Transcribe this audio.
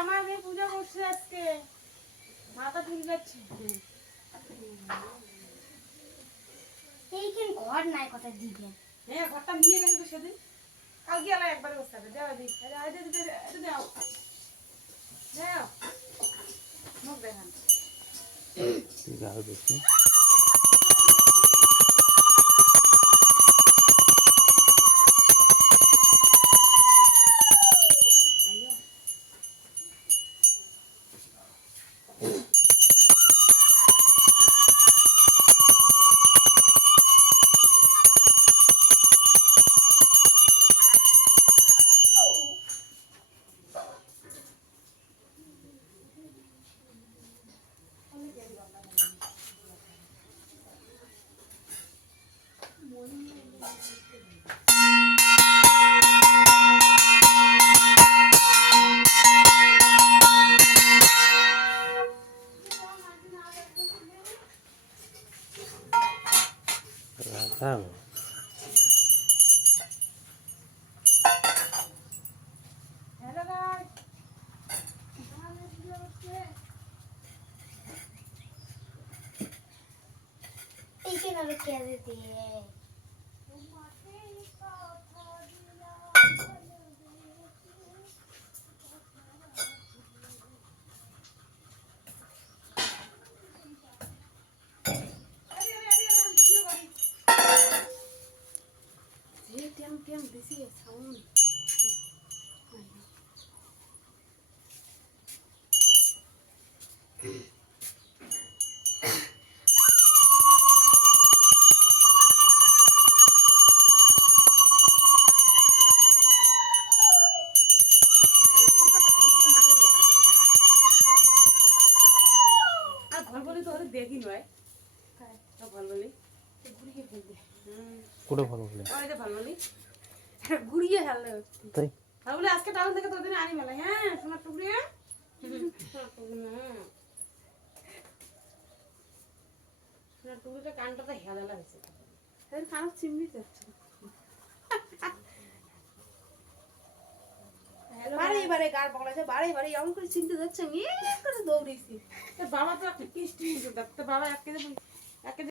আমার মেয়ে পূজা করছে আজকে, মাথা চুল যাচ্ছে। এইখানে ঘর নাই কথা দিবেন। হ্যাঁ ঘরটা নিয়ে গেছে তো সেদিন, কালকে আলা একবার বসতে হবে। দেওয়া দিই, দাও দাও মুখ দেখান। যাও দেখি। রাখাও হ্যালো গাইস, এইখানে আরো কেঁদে দিয়ে টেম দিছি সাউন্ড। আর ঘর বলি তো ওদের দেখি নয়, ঘর বলি ঘুরিয়ে ফেলবে। কোটে ভালো বলে ওই যে ভালো বলি ঘুরিয়ে ফেললে তাই তাহলে আজকে টাউন থেকে তোর দিন আনি মেলা। হ্যাঁ সোনার টুকরি, সোনার টুকরিটা কানটাতে হেলালা হয়েছে, কান চিমড়ি যাচ্ছে। বারে বারে গার পকড়াছে, বারে বারে এমন করে চিনতে যাচ্ছে, করে দৌড়েছি। বাবা তো একটা কিস্তি, বাবা এক কেজি